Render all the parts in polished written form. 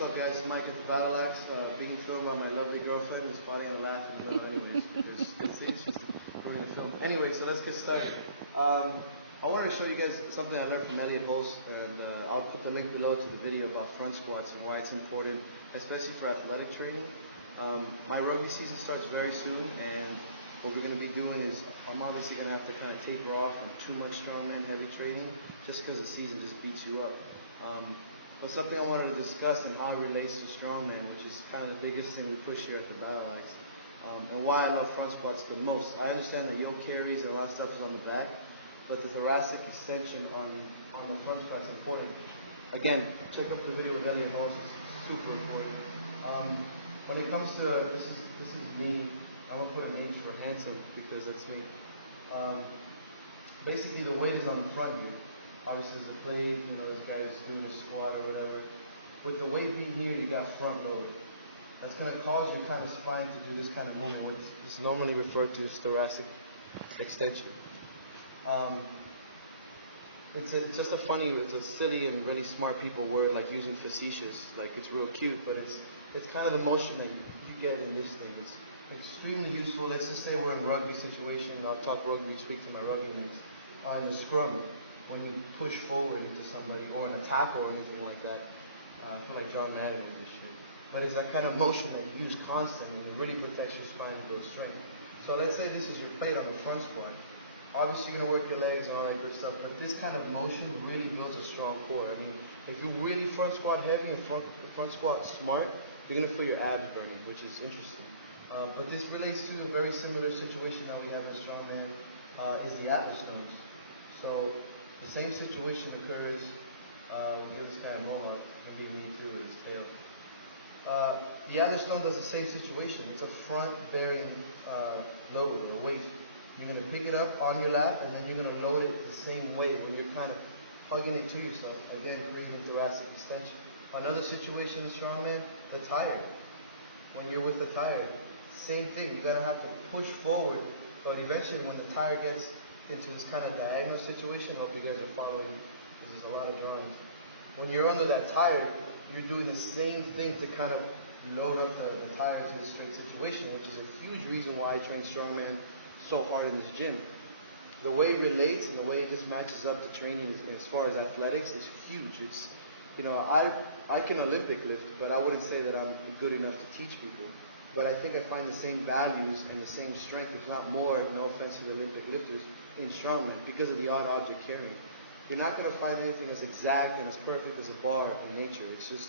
What's up, guys? It's Mike at the Battle Axe, being filmed by my lovely girlfriend who's spotting the laugh in the middle anyways, because you can see she's ruining the film. Anyway, so let's get started. I wanted to show you guys something I learned from Elliot Holst, and I'll put the link below to the video about front squats and why it's important, especially for athletic training. My rugby season starts very soon, and what we're going to be doing is I'm obviously going to have to kind of taper off on too much strongman heavy training just because the season just beats you up. But something I wanted to discuss and how it relates to strongman, which is kind of the biggest thing we push here at the Battle Axe, and why I love front squats the most. I understand that yoke carries and a lot of stuff is on the back, but the thoracic extension on the front squat is important. Again, check up the video with Elliot Holst, it's super important. When it comes to, this is me, I'm going to put an H for handsome because that's me. Basically the weight is on the front here. Obviously there's a plate, this guy's doing a squat or whatever. With the weight being here, you got front loaded. That's going to cause your kind of spine to do this kind of movement, which is normally referred to as thoracic extension. It's just a silly and really smart people word, like using facetious, like it's real cute, but it's kind of the motion that you get in this thing. It's extremely useful. Let's just say we're in a rugby situation. I'll talk rugby, speak to my rugby mates. In the scrum, when you push forward into somebody, or an tackle or anything like that, I feel like John Madden with this shit. But it's that kind of motion that you use constantly that really protects your spine and builds strength. So let's say this is your plate on the front squat. Obviously you're going to work your legs and all that good stuff, but this kind of motion really builds a strong core. I mean, if you're really front squat heavy and front squat smart, you're going to feel your abs burning, which is interesting. But this relates to a very similar situation that we have in strongman, is the Atlas stones. So the same situation occurs with this guy Mohawk. It can be me too with his tail. The Atlas stone does the same situation. It's a front bearing load or weight. You're going to pick it up on your lap and then you're going to load it the same way when you're kind of hugging it to yourself. Again, creating thoracic extension. Another situation in strongman, the tire. When you're with the tire, same thing. You're going to have to push forward, but eventually when the tire gets into this kind of diagonal situation, I hope you guys are following because there's a lot of drawings. When you're under that tire, you're doing the same thing to kind of load up the tire to the straight situation, which is a huge reason why I train strongman so hard in this gym. The way it relates and the way it just matches up to training as far as athletics is huge. It's, I can Olympic lift, but I wouldn't say that I'm good enough to teach people. But I think I find the same values and the same strength, if not more, no offense to the Olympic lifters, in strongman because of the odd object carrying. You're not going to find anything as exact and as perfect as a bar in nature. It's just,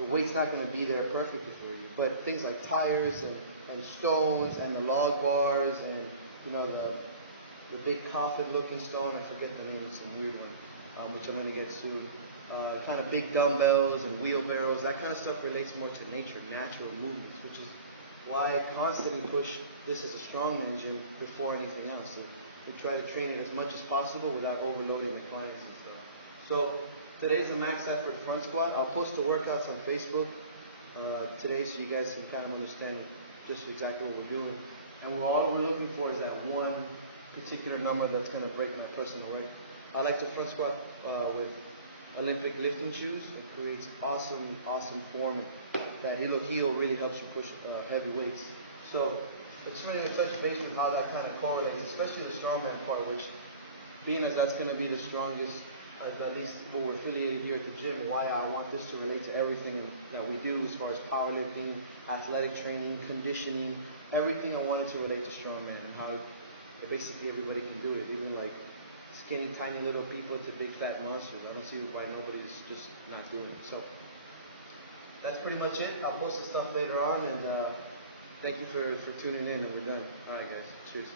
the weight's not going to be there perfectly for you. But things like tires and stones and the log bars and, the big coffin-looking stone, I forget the name, it's some weird one, which I'm going to get soon. Kind of big dumbbells and wheelbarrows, that kind of stuff relates more to nature, natural movements, which is why I constantly push this as a strongman gym before anything else. So we try to train it as much as possible without overloading the clients and stuff. So today's a max effort front squat. I'll post the workouts on Facebook today so you guys can kind of understand just exactly what we're doing. And all we're looking for is that one particular number that's going to break my personal record. I like to front squat with Olympic lifting shoes. It creates awesome form. That heel really helps you push heavy weights. So I just wanted to touch base with how that kind of correlates, especially the strongman part, which being as that's going to be the strongest, at least what we're affiliated here at the gym, why I want this to relate to everything that we do as far as powerlifting, athletic training, conditioning, everything I wanted to relate to strongman and how basically everybody can do it, even like skinny, tiny little people to big fat monsters. I don't see why nobody's just not doing it. So that's pretty much it. I'll post the stuff later on, and thank you for tuning in, and we're done. All right, guys. Cheers.